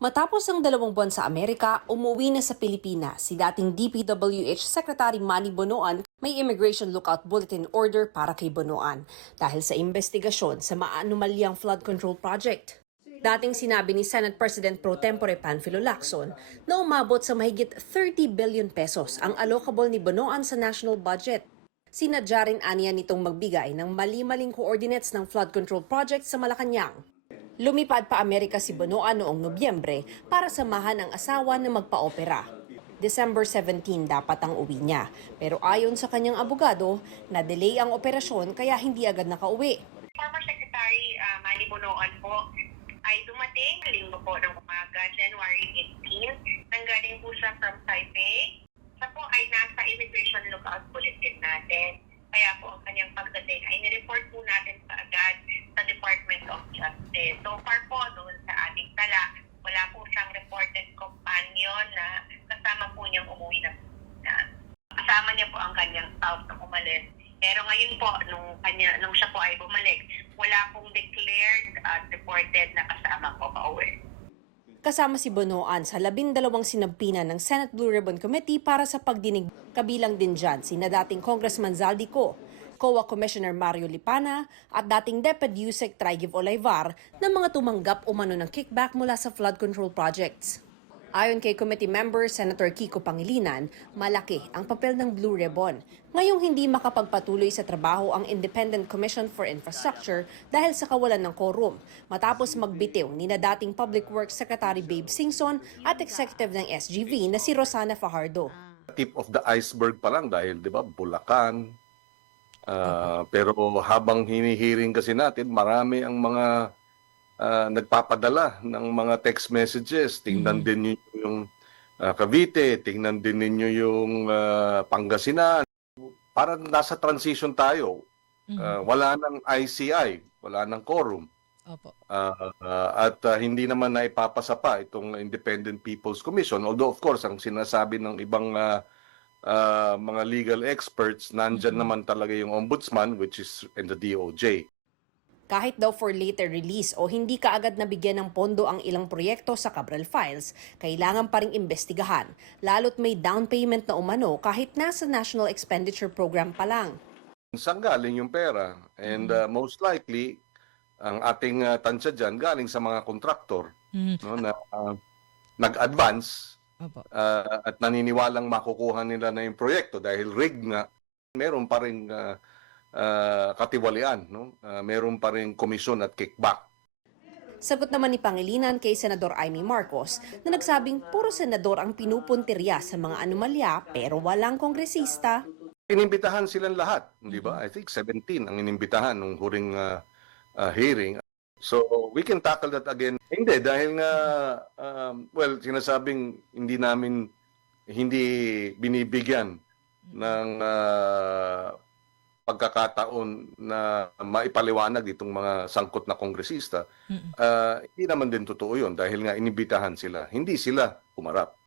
Matapos ang 2 buwan sa Amerika, umuwi na sa Pilipinas si dating DPWH Secretary Manny Bonoan. May Immigration Lookout Bulletin Order para kay Bonoan dahil sa investigasyon sa maanumalyang flood control project. Dating sinabi ni Senate President Pro Tempore Panfilo Lacson na umabot sa mahigit 30 billion pesos ang allocable ni Bonoan sa national budget. Sinadya rin aniya nitong magbigay ng mali-maling coordinates ng flood control project sa Malacanang. Lumipad pa Amerika si Bonoan noong Nobyembre para samahan ang asawa na magpa-opera. December 17 dapat ang uwi niya, pero ayon sa kanyang abogado, na-delay ang operasyon kaya hindi agad nakauwi. Former Secretary Manny Bonoan po ay dumating linggo po ng umaga, January 18. Nanggaling po siya from Taipei. Siya po ay nasa Immigration Lookout Bulletin natin. Kaya po ang kanyang pagdating ay nireport po natin agad sa Department of Justice. So far po doon sa ating tala, wala po siyang reported companion na kasama po niyang umuwi na. Kasama niya po ang kanyang spouse na umalis. Pero ngayon po, nung siya po ay bumalik, wala pong declared at reported na kasama po pauwi. Kasama si Bonoan sa 12 sinampinan ng Senate Blue Ribbon Committee para sa pagdinig. Kabilang din dyan sina dating Congressman Zaldico, COA Commissioner Mario Lipana at dating Deputy Yusek Traigiv Olayvar na mga tumanggap umano ng kickback mula sa flood control projects. Ayon kay committee member Senator Kiko Pangilinan, malaki ang papel ng Blue Ribbon. Ngayong hindi makapagpatuloy sa trabaho ang Independent Commission for Infrastructure dahil sa kawalan ng quorum, matapos magbitiw ni na dating Public Works Secretary Babe Singson at Executive ng SGV na si Rosana Fajardo. Tip of the iceberg pa lang dahil 'di ba Bulacan. Pero habang hinihiring kasi natin, marami ang mga nagpapadala ng mga text messages. Tingnan din niyo yung Cavite, tingnan din ninyo yung Pangasinan. Parang nasa transition tayo. Wala nang ICI, wala nang quorum. Opo. At hindi naman na ipapasa pa itong Independent People's Commission. Although of course, ang sinasabi ng ibang mga legal experts, nandyan naman talaga yung ombudsman, which is in the DOJ. Kahit daw for later release o hindi kaagad nabigyan ng pondo ang ilang proyekto sa Cabral Files, kailangan pa ring imbestigahan, lalo't may down payment na umano kahit nasa National Expenditure Program pa lang. Saan galing yung pera? And most likely, ang ating tansya dyan galing sa mga kontraktor no, na nag-advance at naniniwalang makukuha nila na yung proyekto dahil rigged nga, meron pa rin katiwalian, no? Meron pa rin komisyon at kickback. Sagot naman ni Pangilinan kay Senador Amy Marcos na nagsabing puro senador ang pinupuntirya sa mga anomalya pero walang kongresista. Inimbitahan silang lahat, di ba? I think 17 ang inimbitahan nung huring hearing. So we can tackle that again. Hindi, dahil nga, well, sinasabing hindi binibigyan ng pagkakataon na maipaliwanag itong mga sangkot na kongresista, hindi naman din totoo yun dahil nga inibitahan sila. Hindi sila humarap.